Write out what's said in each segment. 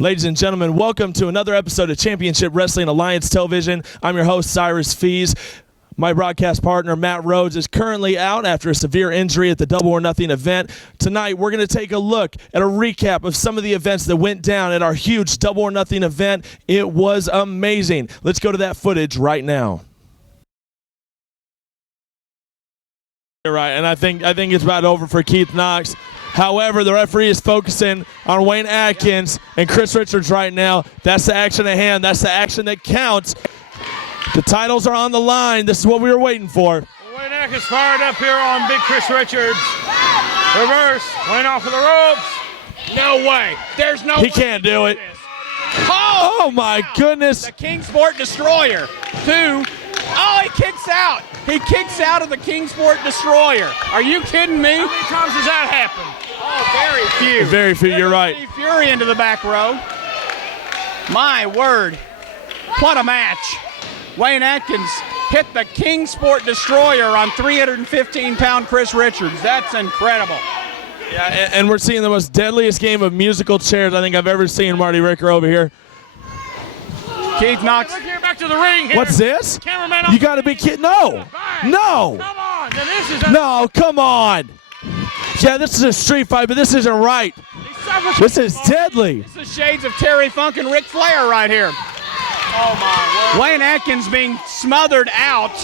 Ladies and gentlemen, welcome to another episode of Championship Wrestling Alliance Television. I'm your host, Cyrus Fees. My broadcast partner, Matt Rhodes, is currently out after a severe injury at the Double or Nothing event. Tonight, we're going to take a look at a recap of some of the events that went down at our huge Double or Nothing event. It was amazing. Let's go to that footage right now. You're right, and I think it's about over for Keith Knox. However, the referee is focusing on Wayne Atkins and Chris Richards right now. That's the action at hand. That's the action that counts. The titles are on the line. This is what we were waiting for. Wayne Atkins fired up here on Big Chris Richards. Reverse. Wayne off of the ropes. No way. There's no way. He can't do it. Oh my goodness. The Kingsport Destroyer. Oh, he kicks out. He kicks out of the Kingsport Destroyer. Are you kidding me? How many times has that happened? Oh, very few. Very few, you're right. Steve Fury into the back row. My word. What a match. Wayne Atkins hit the Kingsport Destroyer on 315-pound Chris Richards. That's incredible. Yeah, and we're seeing the most deadliest game of musical chairs I think I've ever seen, Marty Ricker over here. Keith Knox. Back to the ring here. What's this? Cameraman, you got to be kidding. No. No. Come on. Now this is no, come on. Yeah, this is a street fight, but this isn't right. This is deadly. This is shades of Terry Funk and Ric Flair right here. Oh, my word. Wayne Atkins being smothered out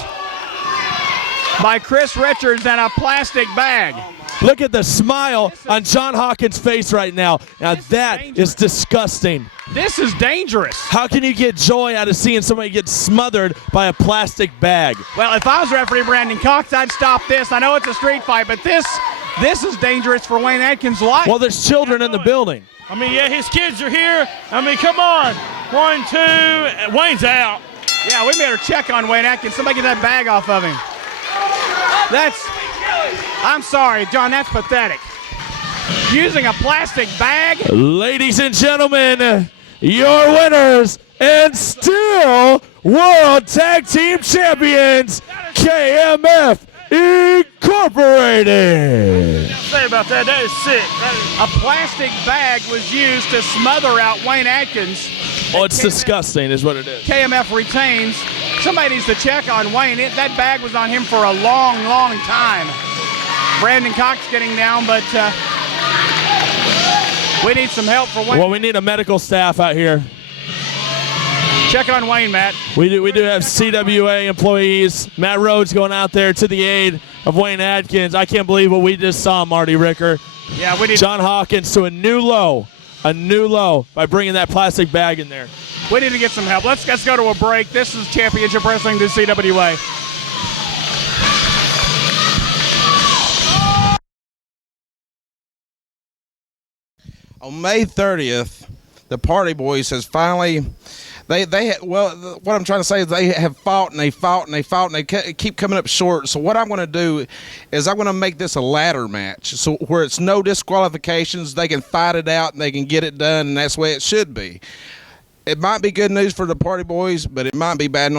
by Chris Richards and a plastic bag. Look at the smile on John Hawkins' face right now. Now that is disgusting. This is dangerous. How can you get joy out of seeing somebody get smothered by a plastic bag? Well, if I was referee Brandon Cox, I'd stop this. I know it's a street fight, but this is dangerous for Wayne Atkins' life. Well, there's children in the building. I mean, yeah, his kids are here. I mean, come on. 1, 2, Wayne's out. Yeah, we better check on Wayne Atkins. Somebody get that bag off of him. I'm sorry, John, that's pathetic. Using a plastic bag. Ladies and gentlemen, your winners and still World Tag Team Champions, KMF Incorporated. Say about that, that is sick. A plastic bag was used to smother out Wayne Atkins. Oh, it's disgusting is what it is. KMF retains. Somebody needs to check on Wayne. That bag was on him for a long, long time. Brandon Cox getting down, but we need some help for Wayne. Well, we need a medical staff out here. Check on Wayne, Matt. We do have CWA employees. Matt Rhodes going out there to the aid of Wayne Atkins. I can't believe what we just saw, Marty Ricker. Yeah, we need John Hawkins to a new low by bringing that plastic bag in there. We need to get some help. Let's go to a break. This is Championship Wrestling, the CWA. On May 30th, the Party Boys has finally, what I'm trying to say is they have fought and they fought and they fought and they keep coming up short. So what I'm going to do is I'm going to make this a ladder match, so where it's no disqualifications, they can fight it out and they can get it done, and that's the way it should be. It might be good news for the Party Boys, but it might be bad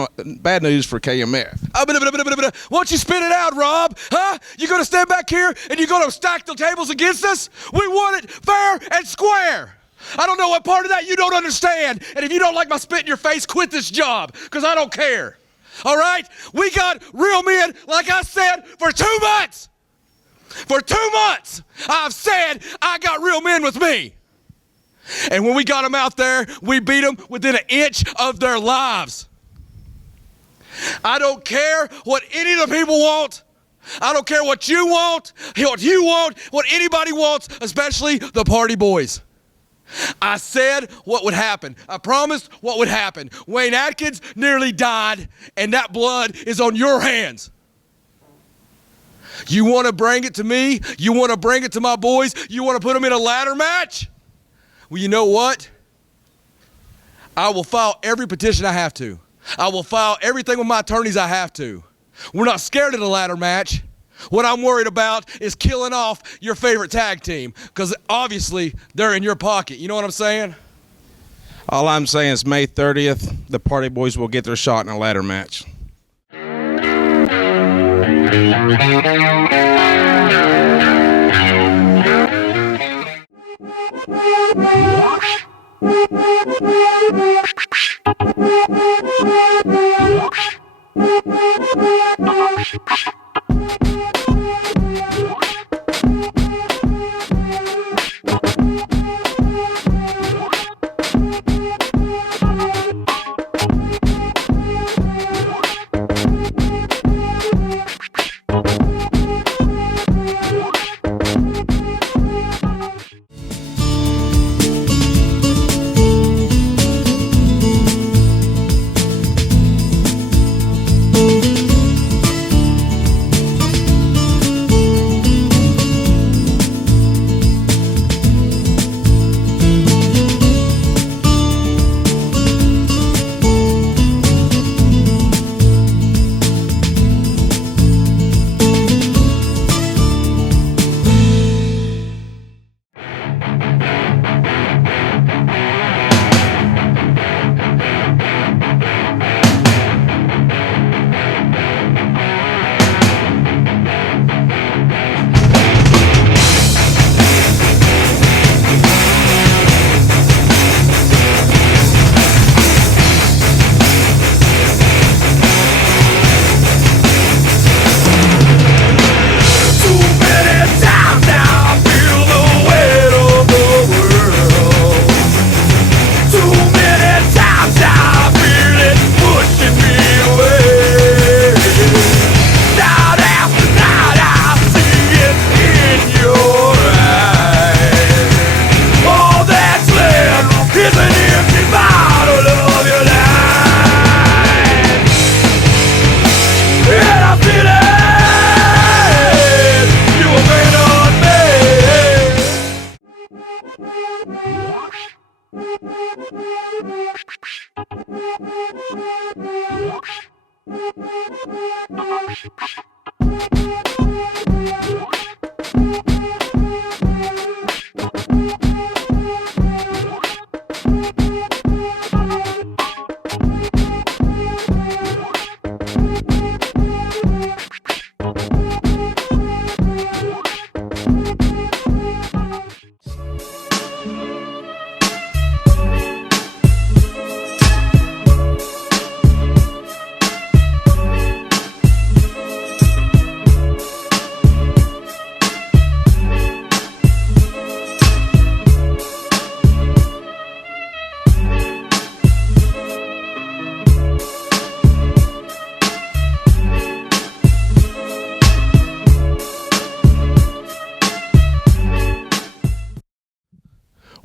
news for KMF. Why don't you spit it out, Rob? Huh? You going to stand back here and you going to stack the tables against us? We want it fair and square. I don't know what part of that you don't understand. And if you don't like my spit in your face, quit this job, because I don't care. All right? We got real men, like I said, for 2 months. For 2 months, I've said I got real men with me. And when we got them out there, we beat them within an inch of their lives. I don't care what any of the people want. I don't care what you want, what anybody wants, especially the Party Boys. I said what would happen. I promised what would happen. Wayne Atkins nearly died, and that blood is on your hands. You want to bring it to me? You want to bring it to my boys? You want to put them in a ladder match? Well, you know what? I will file every petition I have to. I will file everything with my attorneys I have to. We're not scared of the ladder match. What I'm worried about is killing off your favorite tag team, because obviously they're in your pocket. You know what I'm saying? All I'm saying is May 30th, the Party Boys will get their shot in a ladder match.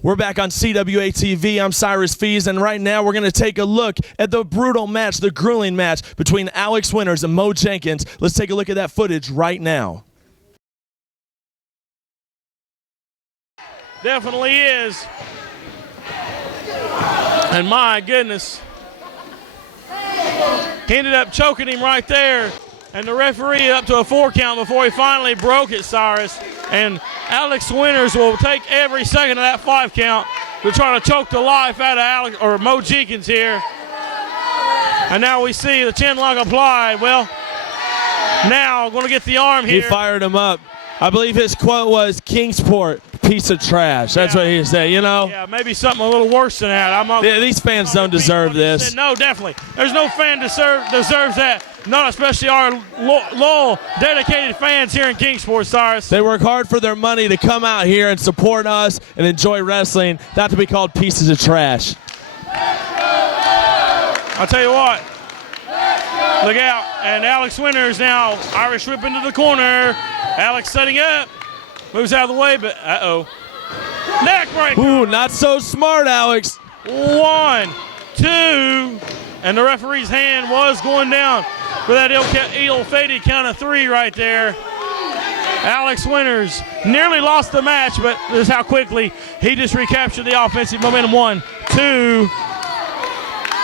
We're back on CWA TV. I'm Cyrus Fees, and right now we're going to take a look at the brutal match, the grueling match between Alex Winters and Mo Jenkins. Let's take a look at that footage right now. Definitely is. And my goodness. He ended up choking him right there. And the referee up to a 4 count before he finally broke it, Cyrus. And Alex Winters will take every second of that 5 count to try to choke the life out of Mo Jenkins here. And now we see the chin lock applied. Well, now going to get the arm here. He fired him up. I believe his quote was, "Kingsport, piece of trash." That's what he said, you know? Yeah, maybe something a little worse than that. I'm not, These fans don't deserve this. No, definitely. There's no fan deserves that. Not especially our loyal, dedicated fans here in Kingsport, Cyrus. They work hard for their money to come out here and support us and enjoy wrestling, not to be called pieces of trash. I'll tell you what. Look out. And Alex Winters now. Irish whip into the corner. Alex setting up. Moves out of the way, but uh-oh. Neck breaker. Ooh, not so smart, Alex. 1, 2. And the referee's hand was going down for that ill-fated count of 3 right there. Alex Winters nearly lost the match, but this is how quickly he just recaptured the offensive momentum. 1, 2.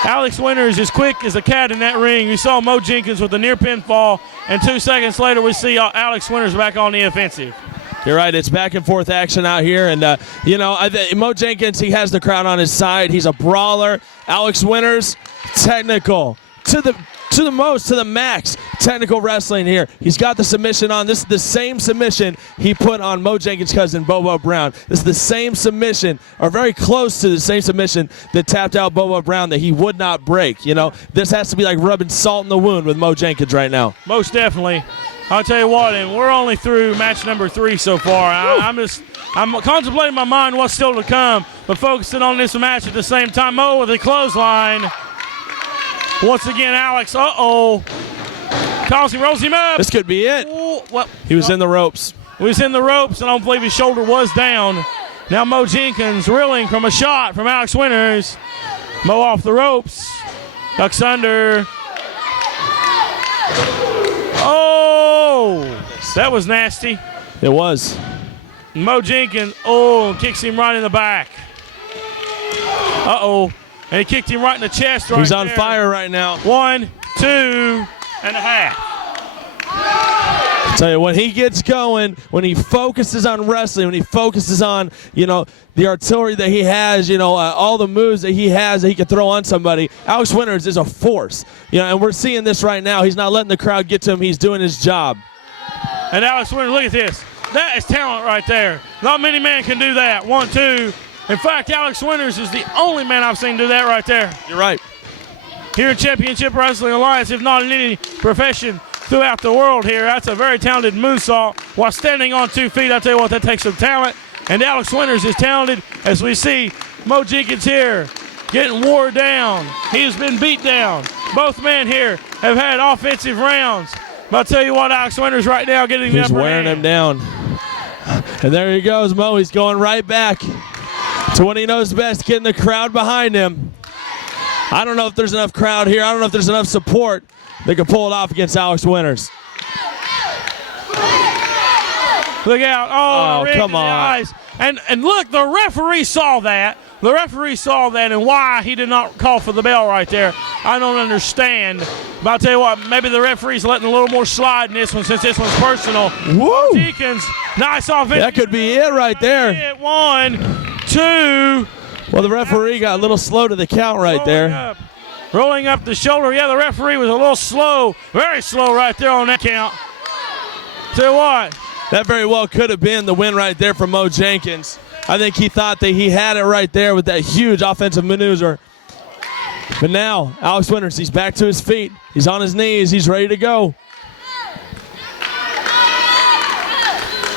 Alex Winters is quick as a cat in that ring. We saw Mo Jenkins with a near pinfall, and 2 seconds later we see Alex Winters back on the offensive. You're right. It's back and forth action out here. And, Mo Jenkins, he has the crowd on his side. He's a brawler. Alex Winters, technical. To to the max. Technical wrestling here. He's got the submission on. This is the same submission he put on Mo Jenkins' cousin, Bobo Brown. This is the same submission, or very close to the same submission that tapped out Bobo Brown that he would not break. You know, this has to be like rubbing salt in the wound with Mo Jenkins right now. Most definitely. I'll tell you what, and we're only through match number 3 so far. I'm contemplating in my mind what's still to come, but focusing on this match at the same time. Mo with a clothesline. Once again, Alex, calls him, rolls him up. This could be it. Ooh, well, He was in the ropes. He was in the ropes, and I don't believe his shoulder was down. Now Mo Jenkins reeling from a shot from Alex Winters. Mo off the ropes. Ducks under. Oh, that was nasty. It was. Mo Jenkins, kicks him right in the back. And he kicked him right in the chest right He's on there. fire right now. 1, 2 and a half. I tell you, when he gets going, when he focuses on wrestling, when he focuses on, the artillery that he has, all the moves that he has that he can throw on somebody, Alex Winters is a force. And we're seeing this right now. He's not letting the crowd get to him. He's doing his job. And Alex Winters, look at this. That is talent right there. Not many men can do that. 1, 2. In fact, Alex Winters is the only man I've seen do that right there. You're right. Here in Championship Wrestling Alliance, if not in any profession throughout the world here, that's a very talented moonsault while standing on 2 feet. I tell you what, that takes some talent. And Alex Winters is talented, as we see Mo Jenkins here getting wore down. He's been beat down. Both men here have had offensive rounds. But I'll tell you what, Alex Winters right now getting the He's upper wearing hand. him down. And there he goes, Mo. He's going right back to what he knows best, getting the crowd behind him. I don't know if there's enough crowd here. I don't know if there's enough support that can pull it off against Alex Winters. Look out. Oh, rigged come in the on. eyes. And look, the referee saw that. The referee saw that, and why he did not call for the bell right there, I don't understand. But I'll tell you what, maybe the referee's letting a little more slide in this one since this one's personal. Woo! Jenkins, nice offense. That could be it right there. 1, 2. Well, the referee got a little slow to the count right there. Rolling up the shoulder. Yeah, the referee was a little slow, very slow right there on that count. Tell you what. That very well could have been the win right there for Mo Jenkins. I think he thought that he had it right there with that huge offensive maneuver. But now, Alex Winters, he's back to his feet. He's on his knees. He's ready to go.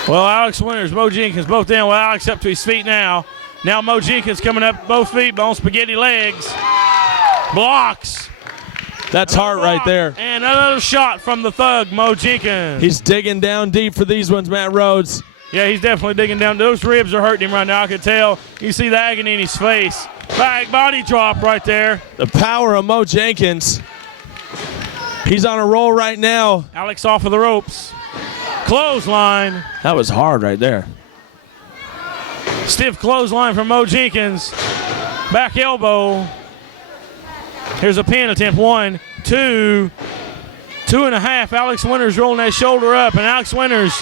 Well, Alex Winters, Mo Jenkins, both down with Alex up to his feet now. Now Mo Jenkins coming up both feet on spaghetti legs. Blocks. That's heart right there. And another shot from the thug, Mo Jenkins. He's digging down deep for these ones, Matt Rhodes. Yeah, he's definitely digging down. Those ribs are hurting him right now, I can tell. You see the agony in his face. Back body drop right there. The power of Mo Jenkins. He's on a roll right now. Alex off of the ropes. Clothesline. That was hard right there. Stiff clothesline from Mo Jenkins. Back elbow. Here's a pin attempt. 1, 2, 2.5. Alex Winters rolling that shoulder up. And Alex Winters,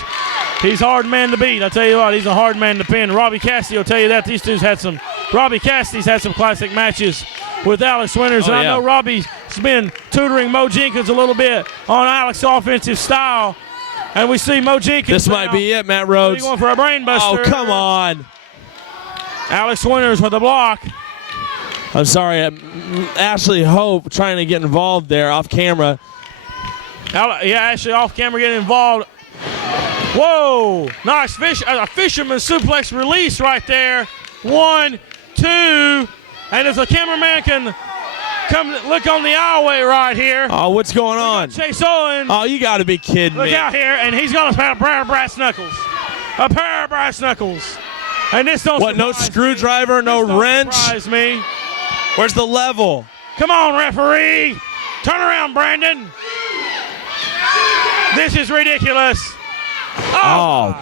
he's a hard man to beat. I tell you what, he's a hard man to pin. Robbie Cassidy will tell you that. These two's had some. Robbie Cassidy's had some classic matches with Alex Winters. Oh, and yeah. I know Robbie's been tutoring Mo Jenkins a little bit on Alex's offensive style. And we see Mo Jenkins. This might be it, Matt Rhodes. Going for a brain buster. Oh, come on. Alex Winters with a block. I'm sorry. Ashley Hope trying to get involved there off camera. Ashley off camera getting involved. Whoa! Nice a fisherman suplex release right there. 1, 2, and if the cameraman can come look on the aisleway right here. Oh, what's going on? Chase Owens. Oh, you got to be kidding Look me. out here, and he's got a pair of brass knuckles. A pair of brass knuckles. And this don't What, no surprise screwdriver, me. no This don't wrench? surprise me. Where's the level? Come on, referee. Turn around, Brandon. This is ridiculous. Oh,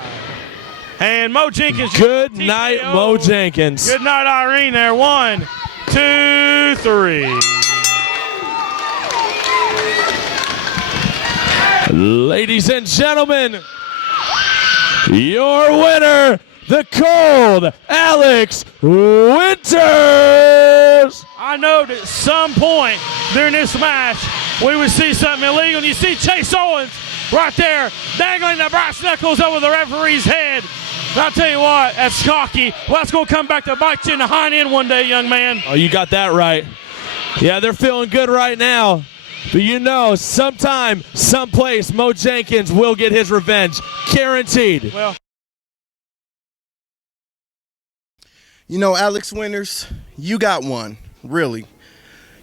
And Mo Jenkins. good night, TKO. Mo Jenkins. Good night, Irene there. 1, 2, 3. Ladies and gentlemen, your winner, the Cold Alex Winters. I know that at some point during this match, we would see something illegal. And you see Chase Owens right there dangling the brass knuckles over the referee's head. And I'll tell you what, that's cocky. Well, that's going to come back to bite you in the hind end one day, young man. Oh, you got that right. Yeah, they're feeling good right now. But you know, sometime, someplace, Mo Jenkins will get his revenge. Guaranteed. Well, You know, Alex Winters, you got one, really.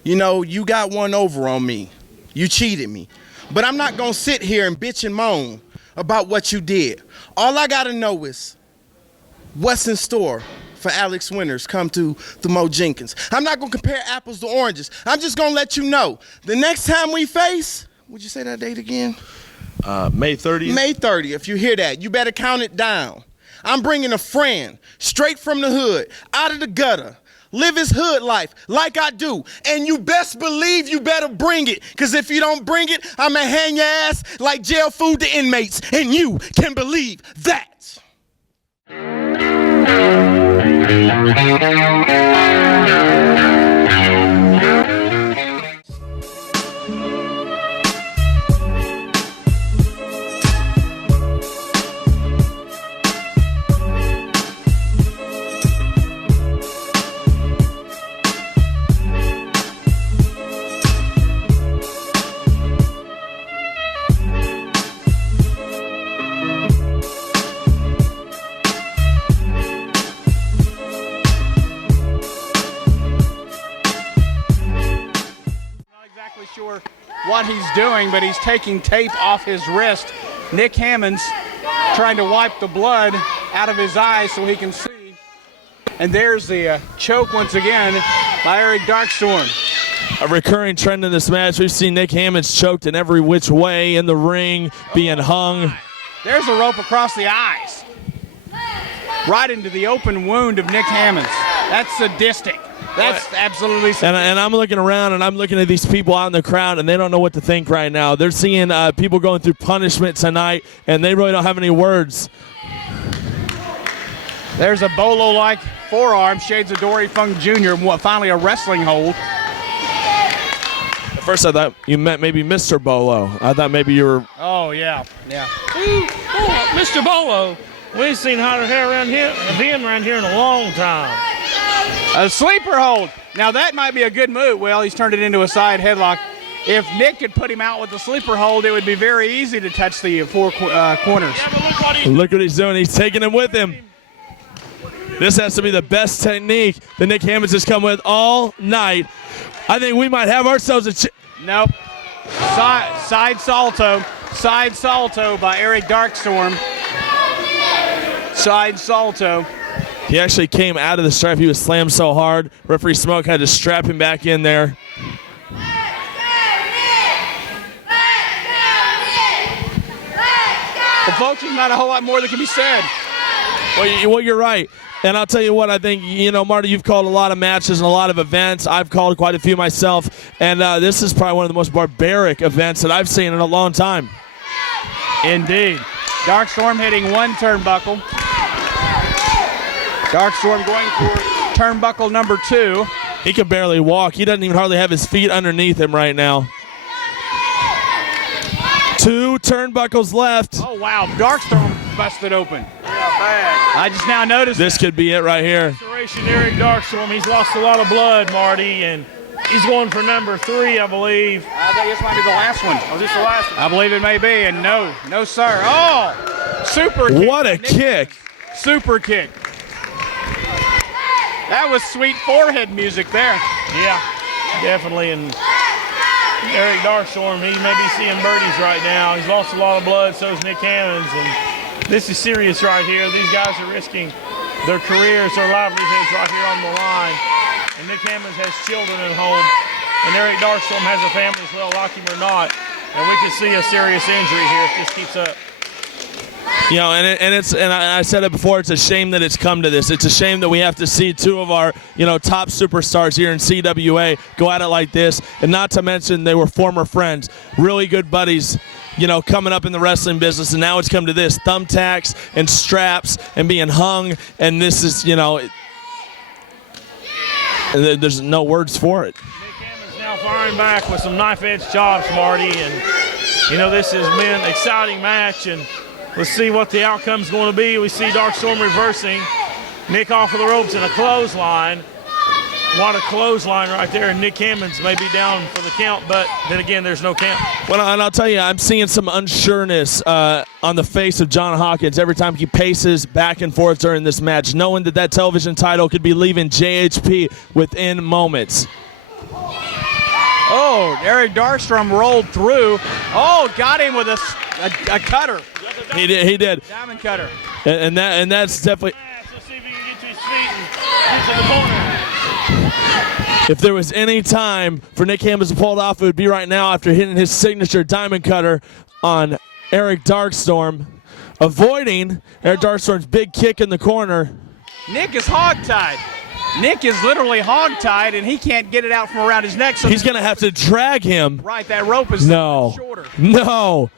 You know, you got one over on me. You cheated me. But I'm not going to sit here and bitch and moan about what you did. All I got to know is what's in store for Alex Winters come to the Mo Jenkins. I'm not going to compare apples to oranges. I'm just going to let you know, the next time we face, would you say that date again? May 30th. May 30th, if you hear that, you better count it down. I'm bringing a friend straight from the hood, out of the gutter, live his hood life like I do. And you best believe you better bring it, because if you don't bring it, I'm going to hang your ass like jail food to inmates, and you can believe that. Sure what he's doing, but he's taking tape off his wrist. Nick Hammonds trying to wipe the blood out of his eyes so he can see. And there's the choke once again by Eric Darkstorm. A recurring trend in this match. We've seen Nick Hammonds choked in every which way in the ring, being hung. There's a rope across the eyes. Right into the open wound of Nick Hammonds. That's sadistic. That's absolutely sadistic. And I'm looking around and I'm looking at these people out in the crowd and they don't know what to think right now. They're seeing people going through punishment tonight and they really don't have any words. There's a Bolo-like forearm, shades of Dory Funk Jr., finally a wrestling hold. At first I thought you meant maybe Mr. Bolo. I thought maybe you were... Oh, yeah. Ooh, Mr. Bolo. We ain't seen hotter hair around here, around here in a long time. A sleeper hold. Now that might be a good move. Well, he's turned it into a side headlock. If Nick could put him out with the sleeper hold, it would be very easy to touch the four corners. Yeah, but Look what he's doing. He's taking him with him. This has to be the best technique that Nick Hammonds has come with all night. I think we might have ourselves a... Nope. Side salto. Side salto by Eric Darkstorm. Side salto. He actually came out of the strap. He was slammed so hard. Referee Smoke had to strap him back in there. Well, folks, there's not a whole lot more that can be said. Well, you're right. And I'll tell you what, I think, you know, Marty, you've called a lot of matches and a lot of events. I've called quite a few myself. And this is probably one of the most barbaric events that I've seen in a long time. Indeed. Darkstorm hitting one turnbuckle. Darkstorm going for turnbuckle number 2. He can barely walk. He doesn't even hardly have his feet underneath him right now. 2 turnbuckles left. Oh, wow. Darkstorm busted open. I just now noticed This could be it right here. restoration, Eric Darkstorm. He's lost a lot of blood, Marty, and he's going for number 3, I believe. I think this might be the last one. Oh, this the last one? I believe it may be, and no, sir. Oh, super kick. What a kick. Super kick. That was sweet forehead music there. Yeah, definitely. And Eric Darkstorm, he may be seeing birdies right now. He's lost a lot of blood, so is Nick Hammonds. And this is serious right here. These guys are risking their careers, their livelihoods right here on the line. And Nick Hammonds has children at home. And Eric Darkstorm has a family as well, like him or not. And we could see a serious injury here if this keeps up. You know, and I said it before, it's a shame that it's come to this. It's a shame that we have to see 2 of our, you know, top superstars here in CWA go at it like this. And not to mention they were former friends, really good buddies, you know, coming up in the wrestling business. And now it's come to this, thumbtacks and straps and being hung. And this is, you know, there's no words for it. Nick Hammonds now firing back with some knife-edge chops, Marty. And, you know, this has been an exciting match, and let's see what the outcome's going to be. We see Darkstorm reversing. Nick off of the ropes in a clothesline. What a clothesline right there, and Nick Hammonds may be down for the count, but then again, there's no count. Well, and I'll tell you, I'm seeing some unsureness on the face of John Hawkins every time he paces back and forth during this match, knowing that that television title could be leaving JHP within moments. Oh, Eric Darkstorm rolled through. Oh, got him with a cutter. He did. Diamond cutter. And that's definitely. Let's see if he can get to his feet and get to the corner. If there was any time for Nick Hammonds to pull it off, it would be right now after hitting his signature diamond cutter on Eric Darkstorm, avoiding Eric Darkstorm's big kick in the corner. Nick is hogtied. Nick is literally hogtied, and he can't get it out from around his neck. So He's going to have to drag him. right, that rope is shorter. No.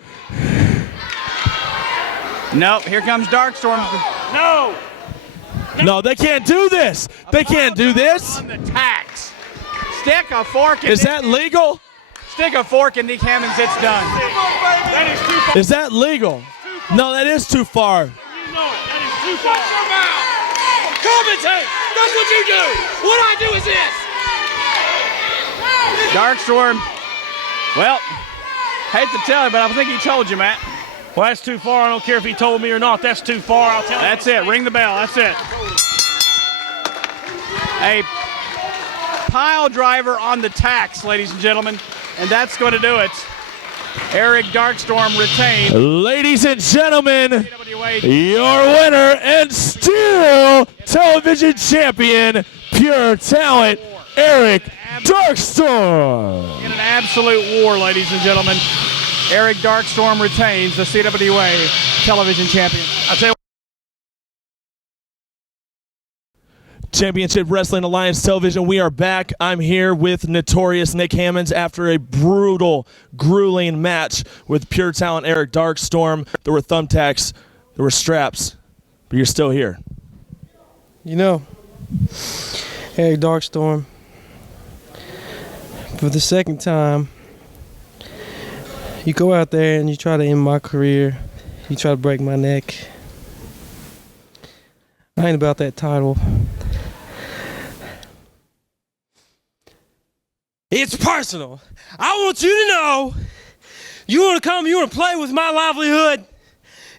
Nope, here comes Darkstorm. No, they can't do this. They can't do this. On the tax. Stick a fork in Is that legal? Stick a fork in Nick Hammonds, it's done. That is too far. Is that legal? No, that is too far. You know it. That is too far. Commentate! That's what you do! What I do is this! Darkstorm, well, hate to tell you, but I think he told you, Matt. Well, that's too far. I don't care if he told me or not. That's too far. I'll tell you. That's it, ring the bell, that's it. A pile driver on the tax, ladies and gentlemen, and that's going to do it. Eric Darkstorm retained. Ladies and gentlemen, TWA your winner and still television champion, Pure Talent, Eric Darkstorm. in an absolute war, ladies and gentlemen. Eric Darkstorm retains the CWA television champion. I'll tell you Championship Wrestling Alliance Television, we are back. I'm here with Notorious Nick Hammonds after a brutal, grueling match with Pure Talent Eric Darkstorm. There were thumbtacks, there were straps, but you're still here. You know, Eric Darkstorm, for the second time, you go out there and you try to end my career. You try to break my neck. I ain't about that title. It's personal. I want you to know, you want to come, you want to play with my livelihood.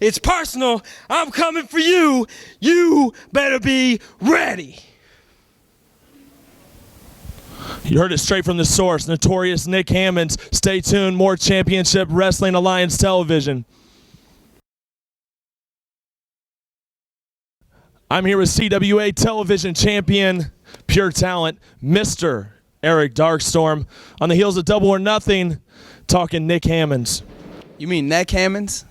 It's personal. I'm coming for you. You better be ready. You heard it straight from the source. Notorious Nick Hammonds. Stay tuned. More Championship Wrestling Alliance Television. I'm here with CWA Television Champion, Pure Talent, Mr. Eric Darkstorm. On the heels of Double or Nothing, talking Nick Hammonds. You mean Neck Hammonds?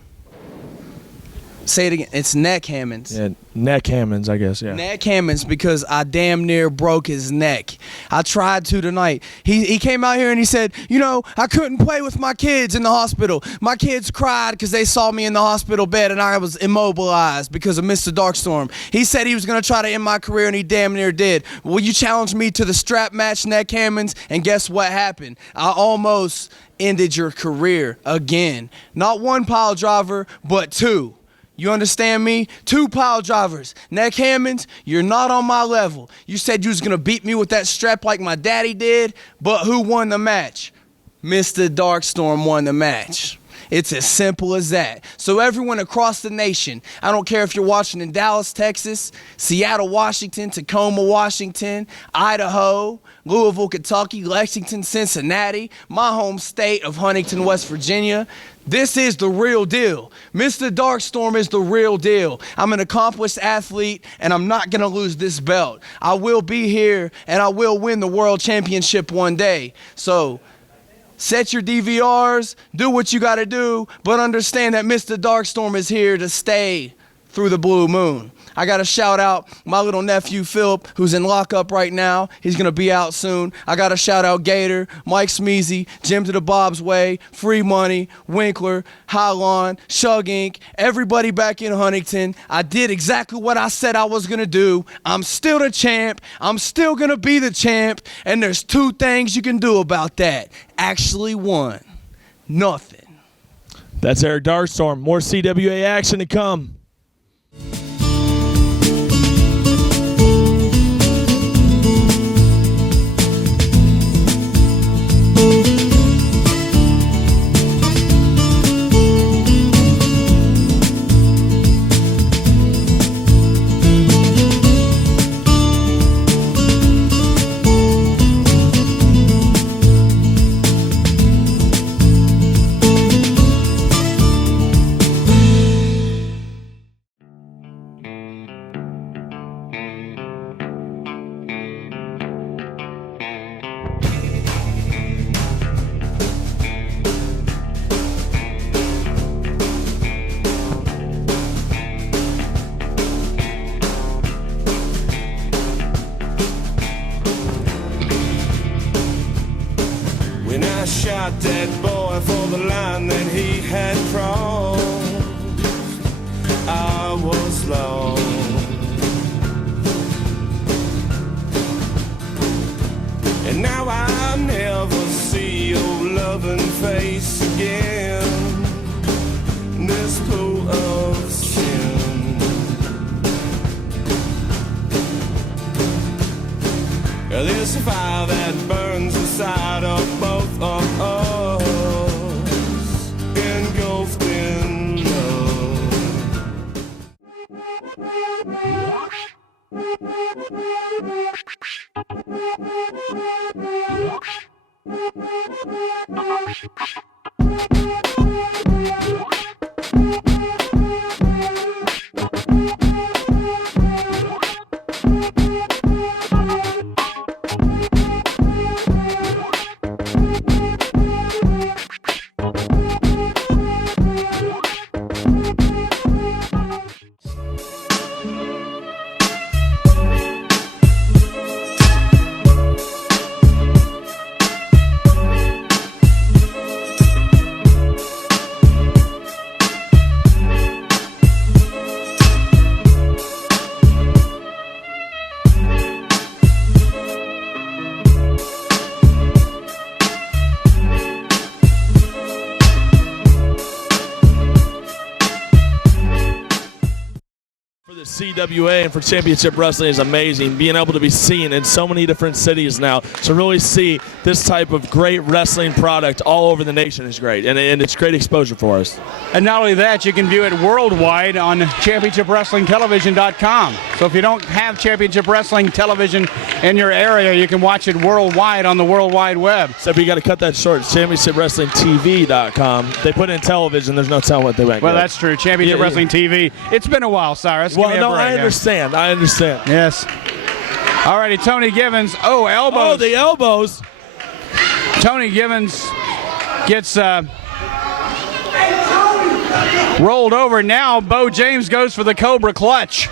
Say it again. It's Neck Hammonds. Yeah, Neck Hammonds, I guess, yeah. Neck Hammonds, because I damn near broke his neck. I tried to tonight. He came out here and he said, you know, I couldn't play with my kids in the hospital. My kids cried because they saw me in the hospital bed and I was immobilized because of Mr. Darkstorm. He said he was going to try to end my career and he damn near did. Well, you challenged me to the strap match, Neck Hammonds, and guess what happened? I almost ended your career again. Not one pile driver, but two. You understand me? Two pile drivers. Neck Hammonds, you're not on my level. You said you was going to beat me with that strap like my daddy did, but who won the match? Mr. Darkstorm won the match. It's as simple as that. So everyone across the nation, I don't care if you're watching in Dallas, Texas, Seattle, Washington, Tacoma, Washington, Idaho, Louisville, Kentucky, Lexington, Cincinnati, my home state of Huntington, West Virginia, this is the real deal. Mr. Darkstorm is the real deal. I'm an accomplished athlete, and I'm not going to lose this belt. I will be here, and I will win the world championship one day. So set your DVRs, do what you got to do, but understand that Mr. Darkstorm is here to stay through the blue moon. I got to shout out my little nephew Philip, who's in lockup right now. He's going to be out soon. I got to shout out Gator, Mike Smeezy, Jim to the Bob's Way, Free Money, Winkler, Hylon, Shug Inc., everybody back in Huntington. I did exactly what I said I was going to do. I'm still the champ. I'm still going to be the champ. And there's 2 things you can do about that. Actually, 1. Nothing. That's Eric Darstorm. More CWA action to come. When I shot that boy for the line that he had crossed, I was lost. And now I'll never see your loving face again. This pool of sin. There's a fire that burns inside of both of us, engulfed in CWA and for Championship Wrestling is amazing. Being able to be seen in so many different cities now, to really see this type of great wrestling product all over the nation is great, and it's great exposure for us. And not only that, you can view it worldwide on ChampionshipWrestlingTelevision.com. So if you don't have Championship Wrestling Television in your area, you can watch it worldwide on the World Wide Web. Except you got to cut that short. ChampionshipWrestlingTV.com. They put in television. There's no telling what they went. Well, that's true. Championship Wrestling TV. It's been a while, Cyrus. Well, no, I understand. I understand. Yes. All righty, Tony Givens. Oh, elbows. Oh, the elbows. Tony Givens gets rolled over. Now Bo James goes for the Cobra Clutch.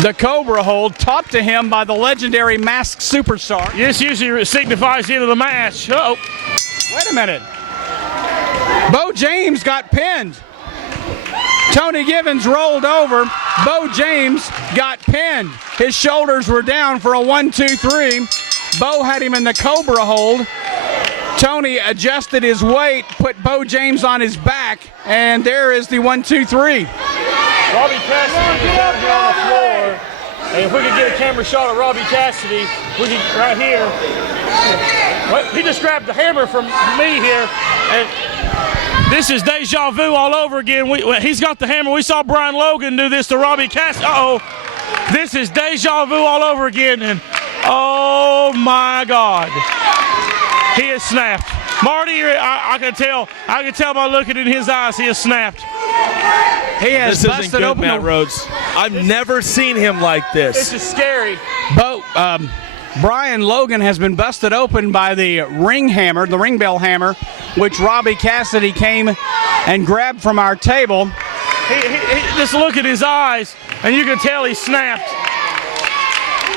The Cobra hold topped to him by the legendary Masked Superstar. This usually signifies the end of the match. Uh-oh. Wait a minute. Bo James got pinned. Tony Givens rolled over. Bo James got pinned. His shoulders were down for a 1-2-3. Bo had him in the Cobra hold. Tony adjusted his weight, put Bo James on his back, and there is the 1-2-3. Robbie Cassidy is down here on the floor. And if we could get a camera shot of Robbie Cassidy, we could, right here. Well, he just grabbed the hammer from me here, and this is deja vu all over again. He's got the hammer. We saw Brian Logan do this to Robbie Cassidy. Uh-oh. This is deja vu all over again, and oh my God. He has snapped. Marty, I can tell by looking in his eyes, he has snapped. He has this busted isn't good, open Matt Rhodes. I've never seen him like this. This is scary. Brian Logan has been busted open by the ring hammer, the ring bell hammer, which Robbie Cassidy came and grabbed from our table. Just look at his eyes, and you can tell he snapped.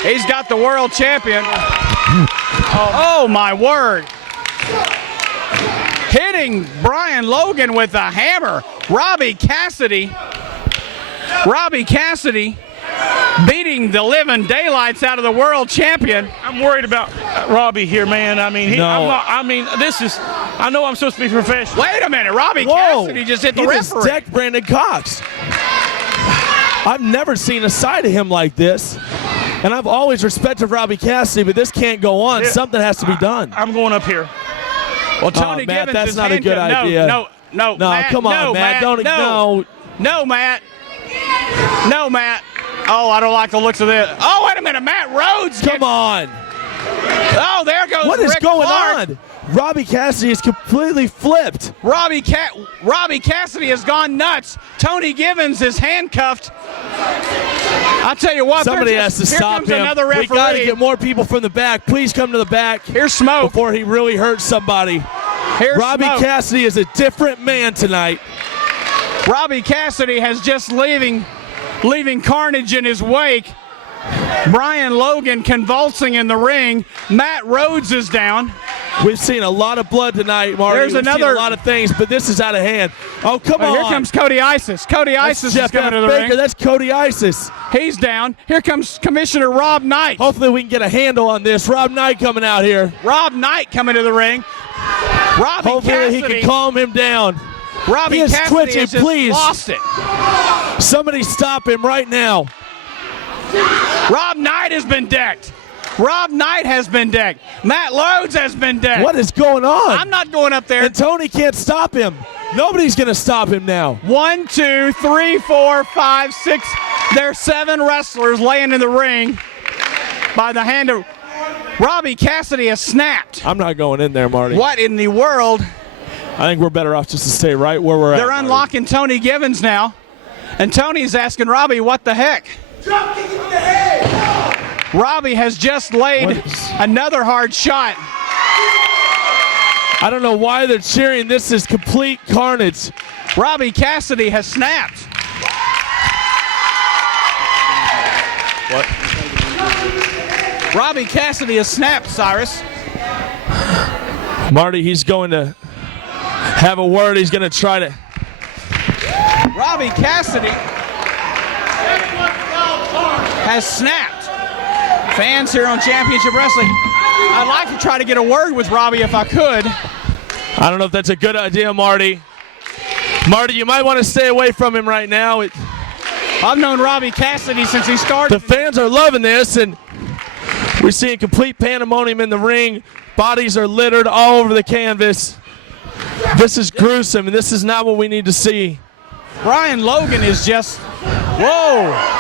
He's got the world champion. Oh, my word. Hitting Brian Logan with a hammer. Robbie Cassidy beating the living daylights out of the world champion. I'm worried about Robbie here, man. I mean, No. I know I'm supposed to be professional. Wait a minute, Robbie Whoa. Cassidy just hit the He referee. just decked Brandon Cox. I've never seen a side of him like this. And I've always respected Robbie Cassidy, but this can't go on. Yeah. Something has to be done. I'm going up here. Well, Tony Matt, Gibbons that's is not a good handcuffed. idea. No, No, Matt, come on, no, Matt. Don't no, Matt. No, Matt. Oh, I don't like the looks of this. Oh, wait a minute, Matt Rhodes. Come on. Oh, there goes What is Rick going Clark. on? Robbie Cassidy is completely flipped. Robbie Cassidy has gone nuts. Tony Gibbons is handcuffed. I tell you what, Somebody has to stop comes him. Another We referee. got to get more people from the back. Please come to the back Here's smoke. before he really hurts somebody. Here's Robbie smoke. Cassidy is a different man tonight. Robbie Cassidy has just leaving carnage in his wake. Brian Logan convulsing in the ring. Matt Rhodes is down. We've seen a lot of blood tonight, Marty. There's We've seen another- a lot of things, but this is out of hand. Oh, come on. Here comes Cody Isis. Cody That's Isis Jeff is coming F. to the Baker. ring. That's Cody Isis. He's down. Here comes Commissioner Rob Knight. Hopefully we can get a handle on this. Rob Knight coming out here. Rob Knight coming to the ring. Robbie Hopefully Cassidy. he can calm him down. Robbie He is Cassidy twitching, has just please. lost it. Somebody stop him right now. Rob Knight has been decked. Rob Knight has been decked. Matt Rhodes has been decked. What is going on? I'm not going up there. And Tony can't stop him. Nobody's going to stop him now. 1, 2, 3, 4, 5, 6. There's 7 wrestlers laying in the ring by the hand of Robbie Cassidy has snapped. I'm not going in there, Marty. What in the world? I think we're better off just to stay right where we're at. They're Marty. unlocking Tony Gibbons now. And Tony's asking Robbie, what the heck? Robbie has just laid another hard shot. I don't know why they're cheering. This is complete carnage. Robbie Cassidy has snapped. What? Robbie Cassidy has snapped, Cyrus. Marty, he's going to have a word. He's going to try to. Robbie Cassidy has snapped. Fans here on Championship Wrestling, I'd like to try to get a word with Robbie if I could. I don't know if that's a good idea, Marty. Marty, you might want to stay away from him right now. I've known Robbie Cassidy since he started. The fans are loving this, and we're seeing complete pandemonium in the ring. Bodies are littered all over the canvas. This is gruesome, and this is not what we need to see. Brian Logan is just, whoa.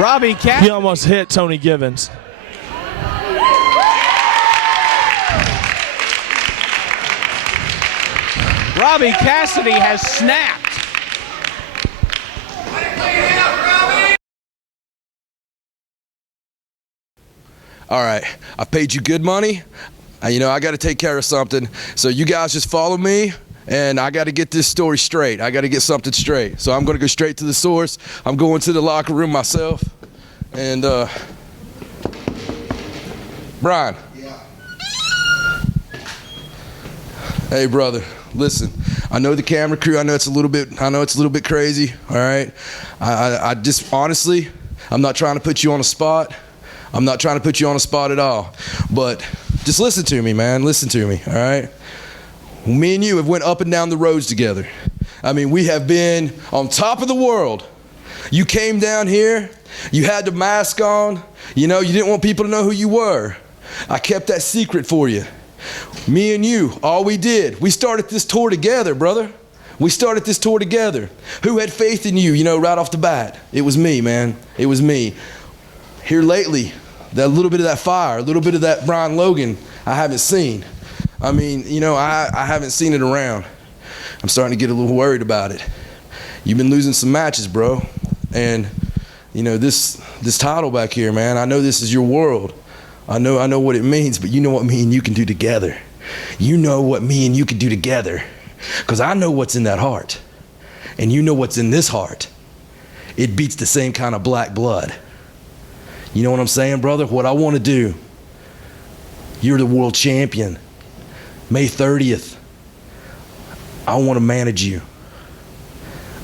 Robbie He Cassidy. almost hit Tony Gibbons. Robbie Cassidy has snapped. All right, I paid you good money. I got to take care of something. So you guys just follow me, and I got to get this story straight. I got to get something straight. So I'm going to go straight to the source. I'm going to the locker room myself. And, Brian. Yeah. Hey, brother, listen. I know the camera crew. I know it's a little bit crazy. All right. I just honestly, I'm not trying to put you on a spot. I'm not trying to put you on a spot at all. But just listen to me, man. Listen to me. All right. Me and you have went up and down the roads together. I mean, we have been on top of the world. You came down here. You had the mask on. You didn't want people to know who you were. I kept that secret for you. Me and you, all we did, we started this tour together, brother. We started this tour together. Who had faith in you, right off the bat? It was me, man. It was me. Here lately, that little bit of that fire, a little bit of that Brian Logan, I haven't seen. I mean, I haven't seen it around. I'm starting to get a little worried about it. You've been losing some matches, bro. And, this title back here, man, I know this is your world. I know what it means, but you know what me and you can do together. You know what me and you can do together. Because I know what's in that heart. And you know what's in this heart. It beats the same kind of black blood. You know what I'm saying, brother? What I want to do, you're the world champion. May 30th, I want to manage you.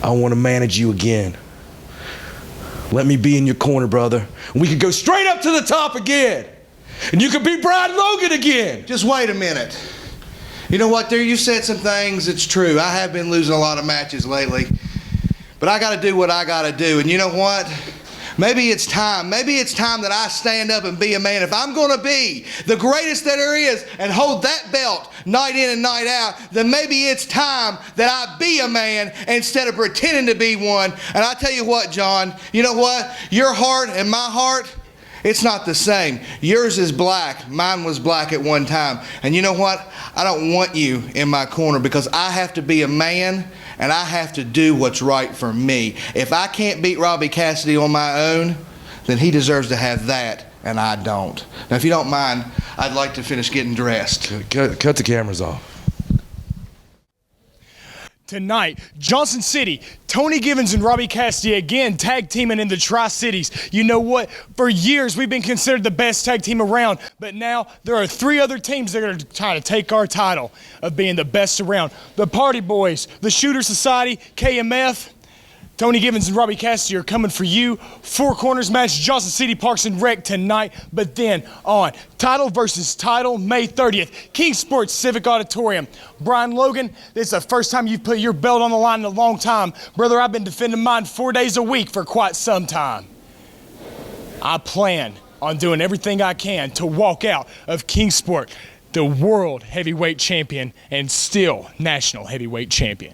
I want to manage you again. Let me be in your corner, brother. We could go straight up to the top again. And you could be Brian Logan again. Just wait a minute. You know what, there you said some things, it's true. I have been losing a lot of matches lately. But I got to do what I got to do. And you know what? Maybe it's time. Maybe it's time that I stand up and be a man. If I'm going to be the greatest that there is and hold that belt night in and night out, then maybe it's time that I be a man instead of pretending to be one. And I tell you what, John, you know what? Your heart and my heart, it's not the same. Yours is black. Mine was black at one time. And you know what? I don't want you in my corner because I have to be a man and I have to do what's right for me. If I can't beat Robbie Cassidy on my own, then he deserves to have that, and I don't. Now, if you don't mind, I'd like to finish getting dressed. Cut the cameras off. Tonight, Johnson City, Tony Givens and Robbie Cassidy again tag teaming in the Tri-Cities. You know what? For years, we've been considered the best tag team around, but now there are 3 other teams that are going to try to take our title of being the best around. The Party Boys, the Shooter Society, KMF, Tony Givens and Robbie Cassidy are coming for you. 4 corners match, Johnson City Parks and Rec tonight. But then on title versus title, May 30th, King Sports Civic Auditorium. Brian Logan, this is the first time you've put your belt on the line in a long time. Brother, I've been defending mine 4 days a week for quite some time. I plan on doing everything I can to walk out of King Sport, the world heavyweight champion and still national heavyweight champion.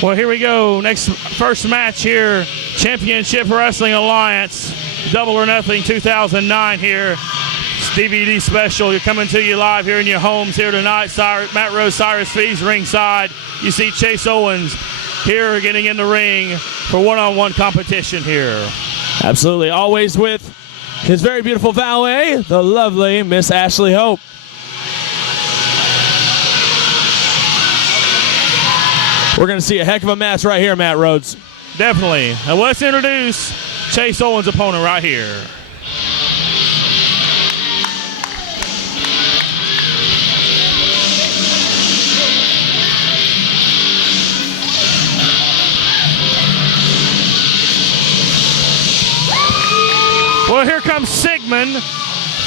Well, here we go. First match here, Championship Wrestling Alliance, Double or Nothing 2009 here. DVD special. You're coming to you live here in your homes here tonight. Matt Rose, Cyrus Fees, ringside. You see Chase Owens here getting in the ring for one-on-one competition here. Absolutely. Always with his very beautiful valet, the lovely Miss Ashley Hope. We're going to see a heck of a match right here, Matt Rhodes. Definitely. And let's introduce Chase Owens' opponent right here. Well, here comes Sigmund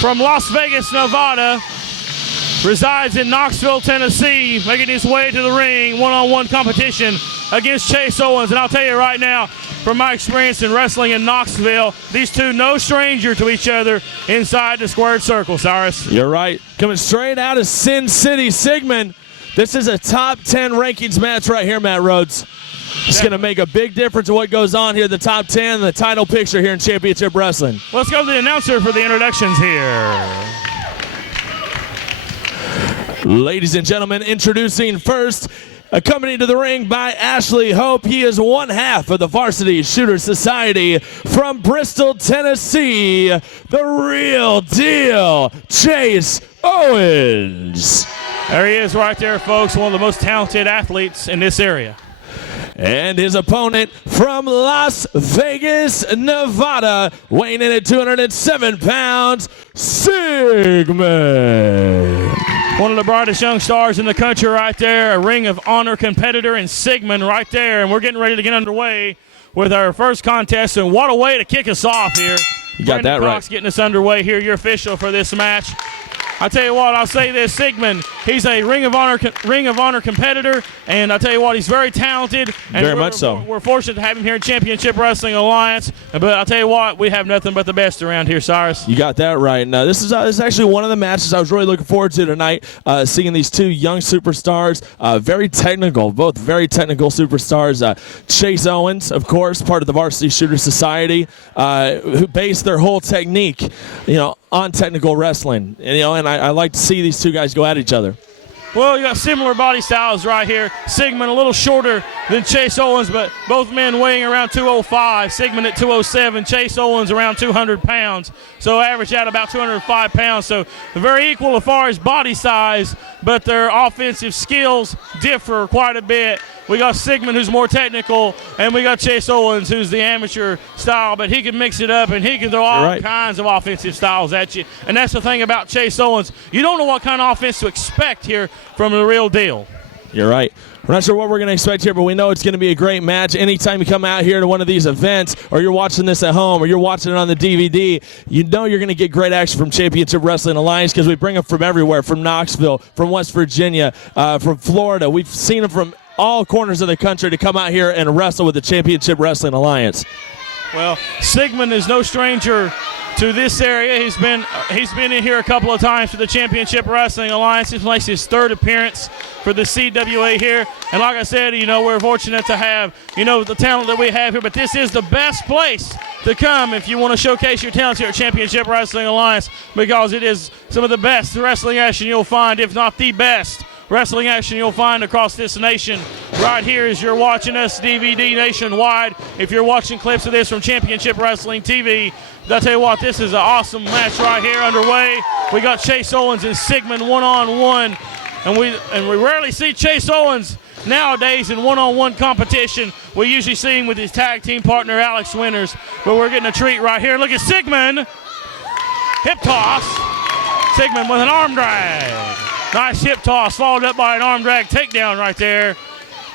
from Las Vegas, Nevada. Resides in Knoxville, Tennessee, making his way to the ring, one-on-one competition against Chase Owens. And I'll tell you right now, from my experience in wrestling in Knoxville, these two no stranger to each other inside the squared circle, Cyrus. You're right. Coming straight out of Sin City, Sigmund. This is a top 10 rankings match right here, Matt Rhodes. It's going to make a big difference in what goes on here, the top 10, the title picture here in Championship Wrestling. Let's go to the announcer for the introductions here. Ladies and gentlemen, introducing first, accompanied to the ring by Ashley Hope. He is one half of the Varsity Shooter Society from Bristol, Tennessee. The real deal, Chase Owens. There he is right there, folks, one of the most talented athletes in this area. And his opponent from Las Vegas, Nevada, weighing in at 207 pounds, Sigmund. One of the brightest young stars in the country right there, a Ring of Honor competitor in Sigmund right there. And we're getting ready to get underway with our first contest. And what a way to kick us off here. You got Brandon that Crocs right. Getting us underway here, your official for this match. I tell you what, I'll say this, Sigmund, he's a Ring of Honor competitor, and I tell you what, he's very talented. And Very much so. We're fortunate to have him here at Championship Wrestling Alliance. But I'll tell you what, we have nothing but the best around here, Cyrus. You got that right. Now, this is actually one of the matches I was really looking forward to tonight, seeing these two young superstars, very technical, both very technical superstars. Chase Owens, of course, part of the Varsity Shooter Society, who based their whole technique, on technical wrestling. And I like to see these two guys go at each other. Well, you got similar body styles right here. Sigmund a little shorter than Chase Owens, but both men weighing around 205. Sigmund at 207. Chase Owens around 200 pounds. So average out about 205 pounds. So very equal as far as body size, but their offensive skills differ quite a bit. We got Sigmund, who's more technical, and we got Chase Owens, who's the amateur style, but he can mix it up, and he can throw all kinds of offensive styles at you. And that's the thing about Chase Owens. You don't know what kind of offense to expect here from the real deal. You're right. We're not sure what we're going to expect here, but we know it's going to be a great match. Anytime you come out here to one of these events, or you're watching this at home, or you're watching it on the DVD, you know you're going to get great action from Championship Wrestling Alliance, because we bring them from everywhere, from Knoxville, from West Virginia, from Florida. We've seen them from all corners of the country to come out here and wrestle with the Championship Wrestling Alliance. Well, Sigmund is no stranger to this area. He's been in here a couple of times for the Championship Wrestling Alliance. This makes his third appearance for the CWA here. And like I said, we're fortunate to have, the talent that we have here. But this is the best place to come if you want to showcase your talents here at Championship Wrestling Alliance, because it is some of the best wrestling action you'll find, if not the best wrestling action you'll find across this nation. Right here as you're watching us DVD nationwide. If you're watching clips of this from Championship Wrestling TV, I'll tell you what, this is an awesome match right here underway. We got Chase Owens and Sigmund one-on-one, and we rarely see Chase Owens nowadays in one-on-one competition. We usually see him with his tag team partner Alex Winters, but we're getting a treat right here. Look at Sigmund, hip toss. Sigmund with an arm drag. Nice hip toss, followed up by an arm drag takedown right there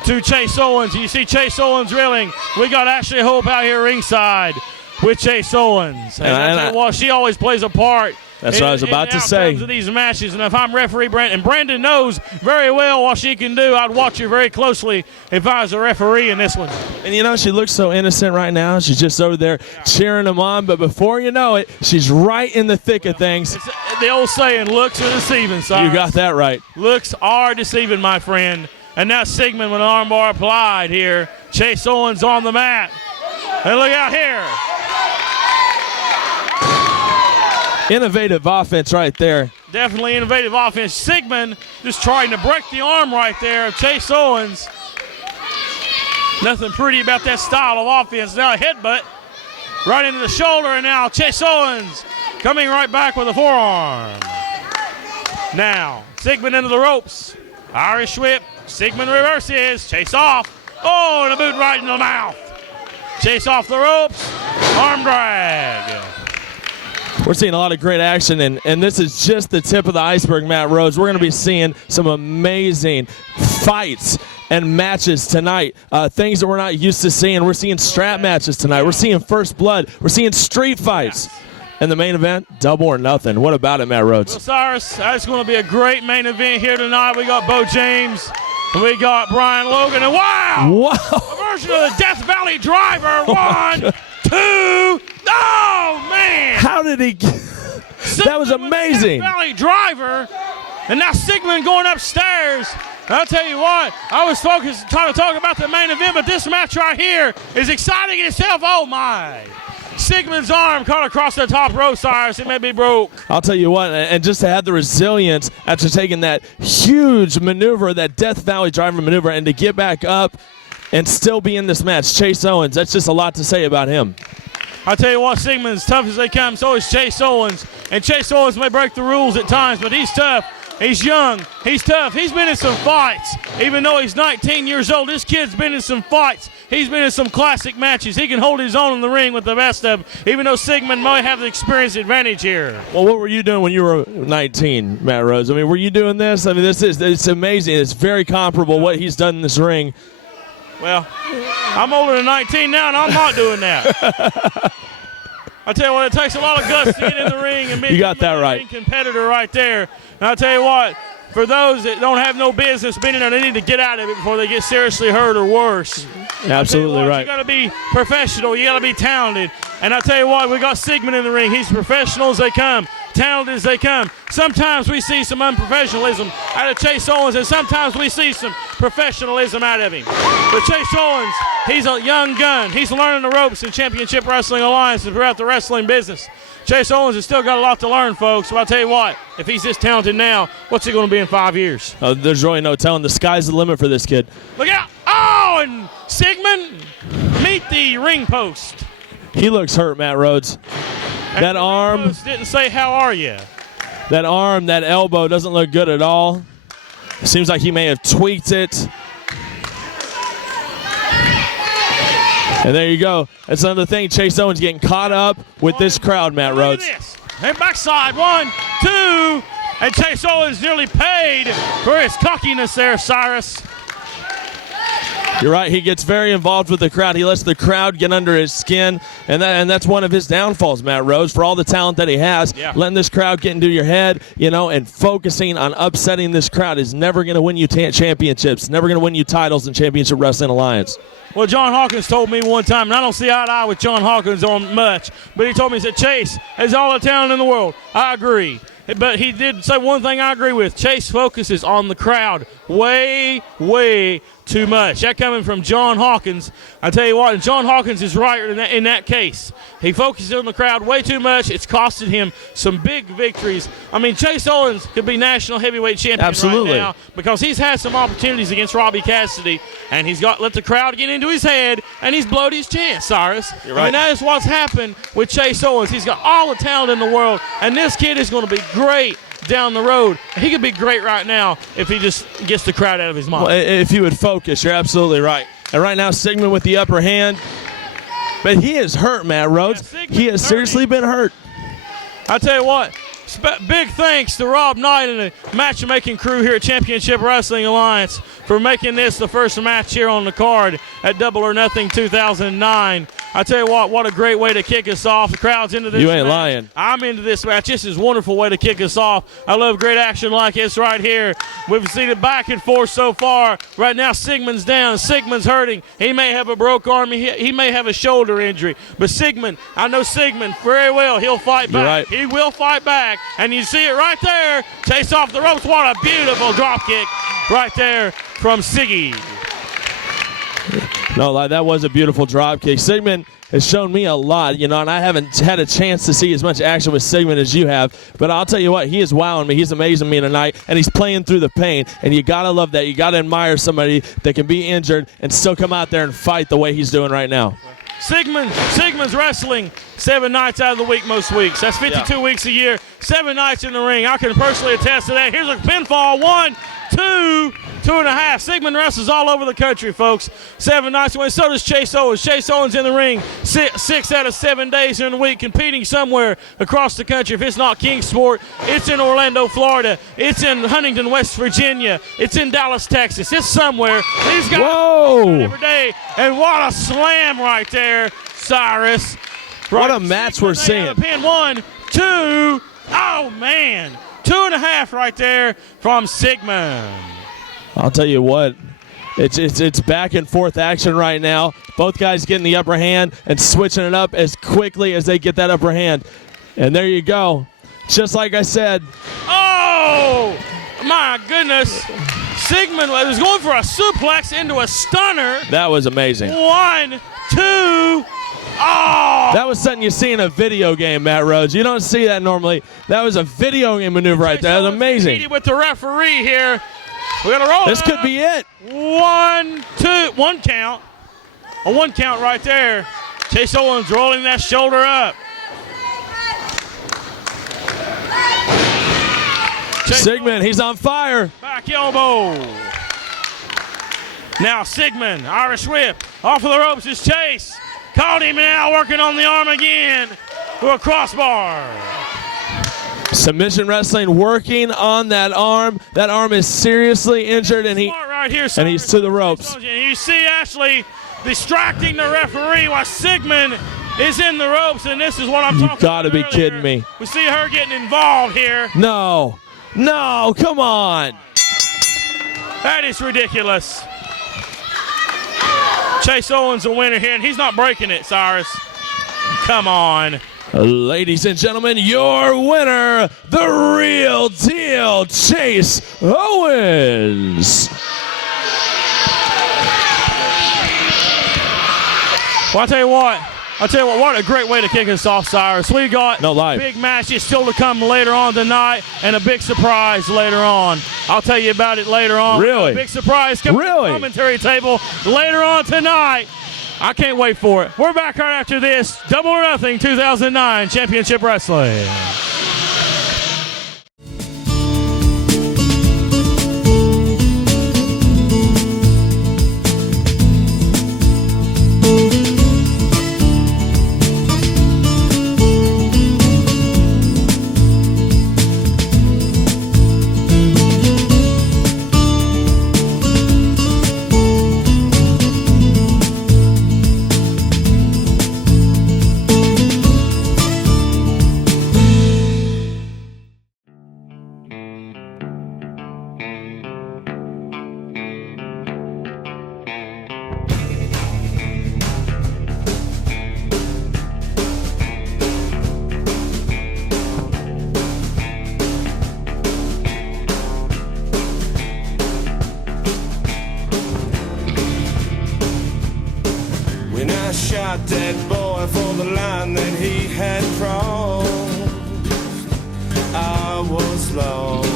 to Chase Owens. And you see Chase Owens reeling. We got Ashley Hope out here ringside with Chase Owens. And I tell you what, she always plays a part. That's what I was about to say. In these matches, and if I'm referee Brandon, and Brandon knows very well what she can do, I'd watch her very closely if I was a referee in this one. And she looks so innocent right now. She's just over there cheering them on, but before you know it, she's right in the thick of things. It's the old saying, looks are deceiving, Cyrus. You got that right. Looks are deceiving, my friend. And now Sigmund with an armbar applied here. Chase Owens on the mat. And look out here. Innovative offense right there. Definitely innovative offense. Sigmund just trying to break the arm right there of Chase Owens. Nothing pretty about that style of offense. Now a headbutt right into the shoulder, and now Chase Owens coming right back with a forearm. Now Sigmund into the ropes. Irish whip. Sigmund reverses. Chase off. Oh, and a boot right in the mouth. Chase off the ropes. Arm drag. We're seeing a lot of great action, and this is just the tip of the iceberg, Matt Rhodes. We're going to be seeing some amazing fights and matches tonight, things that we're not used to seeing. We're seeing strap matches tonight. We're seeing first blood. We're seeing street fights. And the main event, double or nothing. What about it, Matt Rhodes? Well, Cyrus, that's going to be a great main event here tonight. We got Bo James. We got Brian Logan. And wow! A version of the Death Valley Driver. 1, 2. Oh, man! How did he get that was amazing. Death Valley Driver. And now Sigmund going upstairs. I'll tell you what, I was trying to talk about the main event, but this match right here is exciting in itself. Oh, my. Sigmund's arm caught across the top rope, Cyrus. It may be broke. I'll tell you what, and just to have the resilience after taking that huge maneuver, that Death Valley Driver maneuver, and to get back up and still be in this match, Chase Owens, that's just a lot to say about him. I'll tell you what, Sigmund's tough as they come, so is Chase Owens. And Chase Owens may break the rules at times, but he's tough. He's young. He's tough. He's been in some fights. Even though he's 19 years old, this kid's been in some fights. He's been in some classic matches. He can hold his own in the ring with the best of them, even though Sigmund might have the experience advantage here. Well, what were you doing when you were 19, Matt Rhodes? I mean, were you doing this? I mean, it's amazing. It's very comparable what he's done in this ring. Well, I'm older than 19 now, and I'm not doing that. I tell you what, it takes a lot of guts to get in the ring and be you got that right. a competitor right there. And I'll tell you what, for those that don't have no business being in there, they need to get out of it before they get seriously hurt or worse. Absolutely right. You got to be professional. You got to be talented. And I'll tell you what, we got Sigmund in the ring. He's professional as they come, talented as they come. Sometimes we see some unprofessionalism out of Chase Owens, and sometimes we see some professionalism out of him. But Chase Owens, he's a young gun. He's learning the ropes in Championship Wrestling Alliance and throughout the wrestling business. Chase Owens has still got a lot to learn, folks. So I'll tell you what, if he's this talented now, what's he going to be in 5 years? There's really no telling. The sky's the limit for this kid. Look out. Oh, and Sigmund, meet the ring post. He looks hurt, Matt Rhodes. And that the arm ring post didn't say, how are you? That arm, that elbow doesn't look good at all. Seems like he may have tweaked it. And there you go. That's another thing. Chase Owens getting caught up with this crowd, Matt Rhodes. Look at this. And backside, 1, 2, and Chase Owens nearly paid for his cockiness there, Cyrus. You're right. He gets very involved with the crowd. He lets the crowd get under his skin, and that's one of his downfalls, Matt Rhodes, for all the talent that he has. Yeah. Letting this crowd get into your head, and focusing on upsetting this crowd is never going to win you championships, never going to win you titles in Championship Wrestling Alliance. Well, John Hawkins told me one time, and I don't see eye to eye with John Hawkins on much, but he told me, he said, Chase has all the talent in the world. I agree. But he did say one thing I agree with. Chase focuses on the crowd way, way too much. That coming from John Hawkins. I tell you what, John Hawkins is right in that case. He focuses on the crowd way too much. It's costed him some big victories. I mean, Chase Owens could be national heavyweight champion Absolutely. right now because he's had some opportunities against Robbie Cassidy, and he's let the crowd get into his head, and he's blowed his chance, Cyrus. You're right. I mean, that is what's happened with Chase Owens. He's got all the talent in the world, and this kid is going to be great down the road. He could be great right now if he just gets the crowd out of his mind. Well, if you would focus, you're absolutely right. And right now, Sigmund with the upper hand. But he is hurt, Matt Rhodes. Yeah, he has seriously been hurt. I tell you what, big thanks to Rob Knight and the matchmaking crew here at Championship Wrestling Alliance for making this the first match here on the card at Double or Nothing 2009. I tell you what a great way to kick us off. The crowd's into this You ain't match. lying. I'm into this match. This is a wonderful way to kick us off. I love great action like this right here. We've seen it back and forth so far. Right now, Sigmund's down. Sigmund's hurting. He may have a broke arm. He may have a shoulder injury. But Sigmund, I know Sigmund very well. He'll fight You're back. right. He will fight back. And you see it right there. Chase off the ropes. What a beautiful drop kick right there from Siggy. No, that was a beautiful drop kick. Sigmund has shown me a lot, and I haven't had a chance to see as much action with Sigmund as you have. But I'll tell you what, he is wowing me. He's amazing me tonight, and he's playing through the pain. And you got to love that. You got to admire somebody that can be injured and still come out there and fight the way he's doing right now. Sigmund's wrestling 7 nights out of the week most weeks. That's 52 weeks a year, 7 nights in the ring. I can personally attest to that. Here's a pinfall. 1, 2, 2.5. Sigmund wrestles all over the country, folks. 7 nights a week. So does Chase Owens. Chase Owens in the ring 6 out of 7 days in the week, competing somewhere across the country. If it's not Kingsport, it's in Orlando, Florida. It's in Huntington, West Virginia. It's in Dallas, Texas. It's somewhere. These guys every day. And what a slam right there, Cyrus. What a match we're seeing. Pin 1, 2. Oh, man. 2.5 right there from Sigmund. I'll tell you what, it's back and forth action right now. Both guys getting the upper hand and switching it up as quickly as they get that upper hand. And there you go. Just like I said. Oh, my goodness. Sigmund was going for a suplex into a stunner. That was amazing. 1, 2. Oh! That was something you see in a video game, Matt Rhodes. You don't see that normally. That was a video game maneuver right there. That was amazing. With the referee here. We're going to roll This could be it. 1, 2. 1 count. A 1 count right there. Chase Owens rolling that shoulder up. Sigmund, he's on fire. Back elbow. Now Sigmund, Irish whip. Off of the ropes is Chase. Caught him now, working on the arm again to a crossbar. Submission wrestling working on that arm. That arm is seriously injured, and he's to the ropes. And you see Ashley distracting the referee while Sigmund is in the ropes, and this is what I'm talking about. You gotta be kidding me. We see her getting involved here. No, come on. That is ridiculous. Chase Owens a winner here, and he's not breaking it, Cyrus. Come on. Ladies and gentlemen, your winner, the real deal, Chase Owens. Well, I'll tell you what a great way to kick us off, Cyrus. We got big matches still to come later on tonight and a big surprise later on. I'll tell you about it later on. Really? A big surprise coming to the commentary table later on tonight. I can't wait for it. We're back right after this. Double or Nothing 2009 Championship Wrestling. When I shot that boy for the line that he had crossed, I was lost.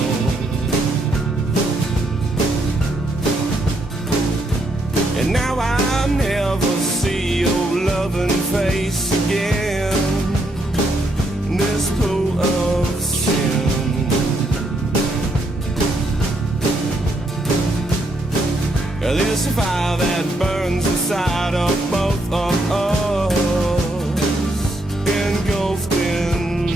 And now I'll never see your loving face again. This pool of sin. This fire that burns inside of both of us, engulfed in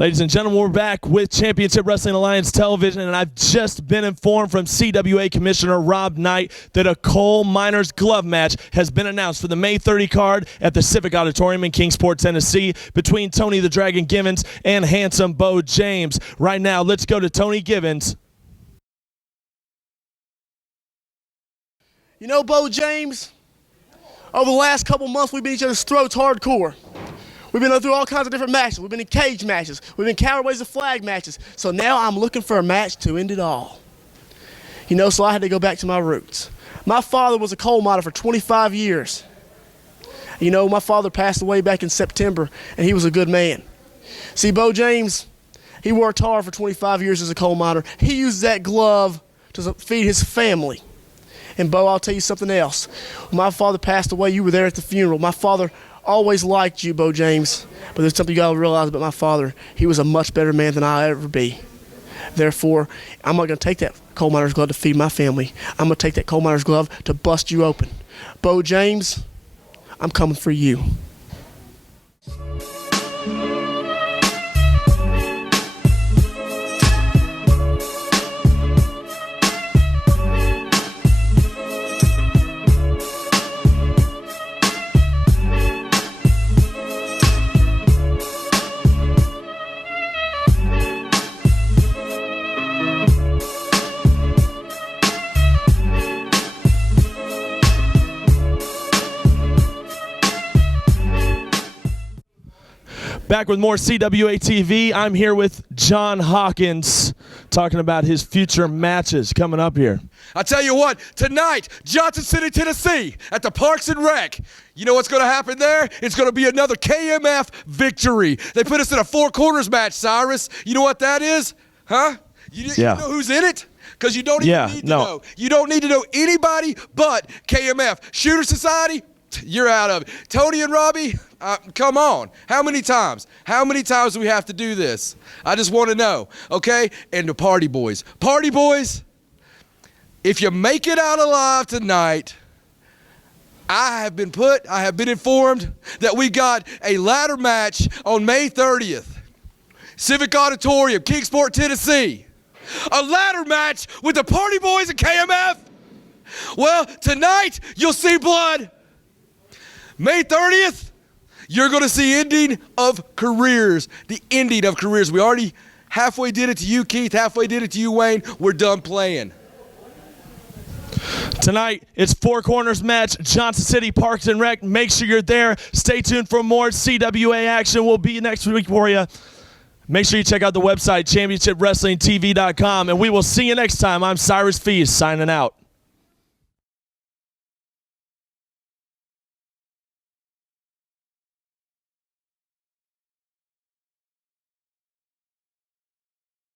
Ladies and gentlemen, we're back with Championship Wrestling Alliance Television, and I've just been informed from CWA Commissioner Rob Knight that a coal miner's glove match has been announced for the May 30 card at the Civic Auditorium in Kingsport, Tennessee, between Tony the Dragon Givens and handsome Bo James. Right now, let's go to Tony Givens. You know, Bo James, over the last couple months, we've been each other's throats hardcore. We've been through all kinds of different matches. We've been in cage matches. We've been counterweights of flag matches. So now I'm looking for a match to end it all. You know, so I had to go back to my roots. My father was a coal miner for 25 years. You know, my father passed away back in September, and he was a good man. See, Bo James, he worked hard for 25 years as a coal miner. He used that glove to feed his family. And Bo, I'll tell you something else. When my father passed away, you were there at the funeral. My father always liked you, Bo James, but there's something you gotta realize about my father. He was a much better man than I'll ever be. Therefore, I'm not gonna take that coal miner's glove to feed my family. I'm gonna take that coal miner's glove to bust you open. Bo James, I'm coming for you. Back with more CWA TV. I'm here with John Hawkins talking about his future matches coming up here. I tell you what, tonight, Johnson City, Tennessee, at the Parks and Rec. You know what's going to happen there? It's going to be another KMF victory. They put us in a four corners match, Cyrus. You know what that is? Huh? You know who's in it? Because you don't even need to know. You don't need to know anybody but KMF. Shooter Society, you're out of it. Tony and Robbie, come on. How many times? How many times do we have to do this? I just want to know, okay? And the Party Boys. Party Boys, if you make it out alive tonight, I have been informed that we got a ladder match on May 30th. Civic Auditorium, Kingsport, Tennessee. A ladder match with the Party Boys and KMF. Well, tonight you'll see blood. May 30th, you're going to see ending of careers. The ending of careers. We already halfway did it to you, Keith. Halfway did it to you, Wayne. We're done playing. Tonight, it's Four Corners match, Johnson City Parks and Rec. Make sure you're there. Stay tuned for more CWA action. We'll be next week for you. Make sure you check out the website, championshipwrestlingtv.com, and we will see you next time. I'm Cyrus Fees, signing out.